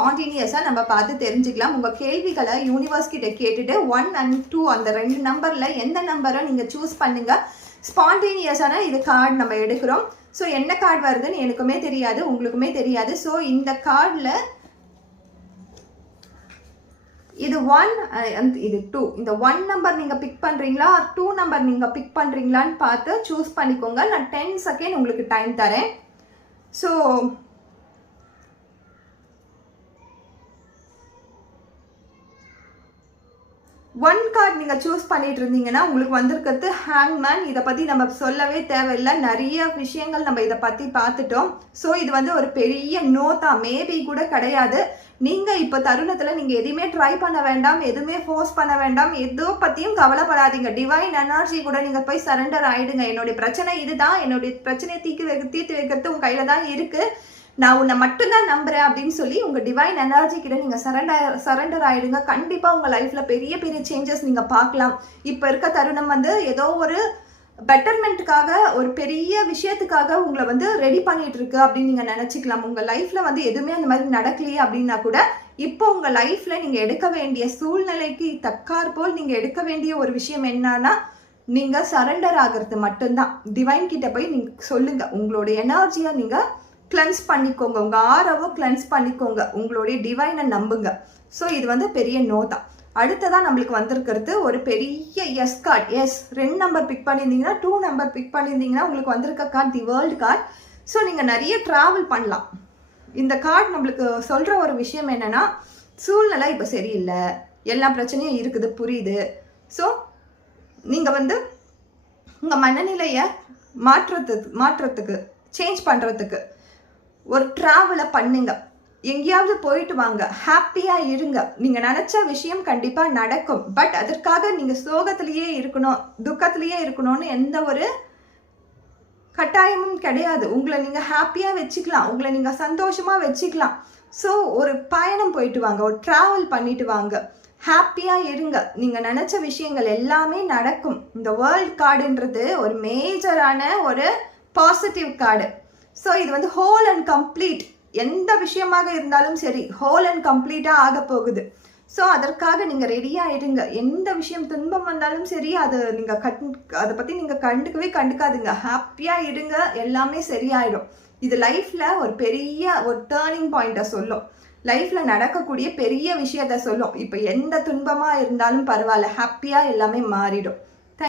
ஸ்பான்டேனியஸாக நம்ம பார்த்து தெரிஞ்சுக்கலாம். உங்கள் கேள்விகளை யூனிவர்ஸ் கிட்ட கேட்டுட்டு 1 and 2 அந்த 2 நம்பரில் எந்த நம்பரை நீங்கள் சூஸ் பண்ணுங்கள். ஸ்பான்டேனியஸான இது கார்டு நம்ம எடுக்கிறோம். ஸோ என்ன கார்டு வருதுன்னு எனக்குமே தெரியாது, உங்களுக்குமே தெரியாது. ஸோ இந்த கார்டில் இது 1 இது 2. இந்த 1 நம்பர் நீங்கள் பிக் பண்ணுறீங்களா, 2 நம்பர் நீங்கள் பிக் பண்ணுறீங்களான்னு பார்த்து சூஸ் பண்ணிக்கோங்க. நான் 10 செகண்ட் உங்களுக்கு டைம் தரேன். ஸோ ஒன் கார்டு நீங்கள் சூஸ் பண்ணிட்டு இருந்தீங்கன்னா உங்களுக்கு வந்திருக்கிறது ஹேங்மேன். இதை பற்றி நம்ம சொல்லவே தேவையில்லை, நிறைய விஷயங்கள் நம்ம இதை பற்றி பார்த்துட்டோம். ஸோ இது வந்து ஒரு பெரிய நோ தான், மேபி கூட கிடையாது. நீங்கள் இப்போ தருணத்தில் நீங்கள் எதுவுமே ட்ரை பண்ண வேண்டாம், எதுவுமே ஃபோர்ஸ் பண்ண வேண்டாம், எதோ பற்றியும் கவலைப்படாதீங்க. டிவைன் எனர்ஜி கூட நீங்கள் போய் சரண்டர் ஆகிடுங்க. என்னுடைய பிரச்சனை இதுதான், என்னுடைய பிரச்சனையை தீர்த்து வைக்கிறது உங்கள் கையில் தான் இருக்குது, நான் உன்னை மட்டும்தான் நம்புறேன் அப்படின்னு சொல்லி உங்கள் டிவைன் எனர்ஜி கிட்ட நீங்கள் சரண்டர் ஆகிடுங்க. கண்டிப்பாக உங்கள் லைஃப்பில் பெரிய பெரிய சேஞ்சஸ் நீங்கள் பார்க்கலாம். இப்போ இருக்க தருணம் வந்து ஏதோ ஒரு பெட்டர்மெண்ட்டுக்காக, ஒரு பெரிய விஷயத்துக்காக உங்களை வந்து ரெடி பண்ணிட்டு இருக்கு அப்படின்னு நீங்கள் நினச்சிக்கலாம். உங்கள் லைஃப்பில் வந்து எதுவுமே அந்த மாதிரி நடக்கலையே அப்படின்னா கூட இப்போ உங்கள் லைஃப்பில் நீங்கள் எடுக்க வேண்டிய சூழ்நிலைக்கு தக்காற்போல் நீங்கள் எடுக்க வேண்டிய ஒரு விஷயம் என்னன்னா, நீங்கள் சரண்டர் ஆகிறது மட்டும்தான். டிவைன் கிட்ட போய் நீங்கள் சொல்லுங்கள், உங்களுடைய எனர்ஜியை நீங்கள் கிளென்ஸ் பண்ணிக்கோங்க, உங்கள் ஆரவோ கிளென்ஸ் பண்ணிக்கோங்க, உங்களுடைய டிவைனை நம்புங்க. ஸோ இது வந்து பெரிய நோ தான். அடுத்ததான் நம்மளுக்கு வந்திருக்கிறது ஒரு பெரிய yes card. Yes 2 number pick பண்ணியிருந்தீங்கன்னா, 2 நம்பர் பிக் பண்ணியிருந்தீங்கன்னா உங்களுக்கு வந்திருக்க card the world card. So நீங்கள் நிறைய ட்ராவல் பண்ணலாம். இந்த கார்டு நம்மளுக்கு சொல்கிற ஒரு விஷயம் என்னென்னா, சூழ்நிலை இப்போ சரியில்லை, எல்லா பிரச்சனையும் இருக்குது, புரியுது. ஸோ நீங்கள் வந்து உங்கள் மனநிலையை மாற்றுறதுக்கு சேஞ்ச் பண்ணுறதுக்கு ஒரு ட்ராவலை பண்ணுங்க. எங்கேயாவது போயிட்டு வாங்க, ஹாப்பியாக இருங்க. நீங்கள் நினச்ச விஷயம் கண்டிப்பாக நடக்கும். பட் அதற்காக நீங்கள் சோகத்திலேயே இருக்கணும், துக்கத்திலேயே இருக்கணும்னு எந்த ஒரு கட்டாயமும் கிடையாது. உங்களை நீங்கள் ஹாப்பியாக வச்சுக்கலாம், உங்களை நீங்கள் சந்தோஷமாக வச்சுக்கலாம். ஸோ ஒரு பயணம் போயிட்டு வாங்க, ஒரு ட்ராவல் பண்ணிட்டு வாங்க, ஹாப்பியாக இருங்க. நீங்கள் நினச்ச விஷயங்கள் எல்லாமே நடக்கும். இந்த வேர்ல்ட் கார்டுன்றது ஒரு மேஜரான ஒரு பாசிட்டிவ் கார்டு. ஸோ இது வந்து ஹோல் அண்ட் கம்ப்ளீட், எந்த விஷயமாக இருந்தாலும் சரி ஹோல் அண்ட் கம்ப்ளீட்டாக ஆக போகுது. ஸோ அதற்காக நீங்கள் ரெடியாக இருங்க. எந்த விஷயம் துன்பம் வந்தாலும் சரி அது நீங்கள் அதை பற்றி நீங்கள் கண்டுக்காதுங்க, ஹாப்பியாக இருங்க, எல்லாமே சரியாயிடும். இது லைஃப்பில் ஒரு பெரிய ஒரு டேர்னிங் பாயிண்ட்டை சொல்லும், லைஃப்பில் நடக்கக்கூடிய பெரிய விஷயத்த சொல்லும். இப்போ எந்த துன்பமாக இருந்தாலும் பரவாயில்ல, ஹாப்பியாக எல்லாமே மாறிடும்.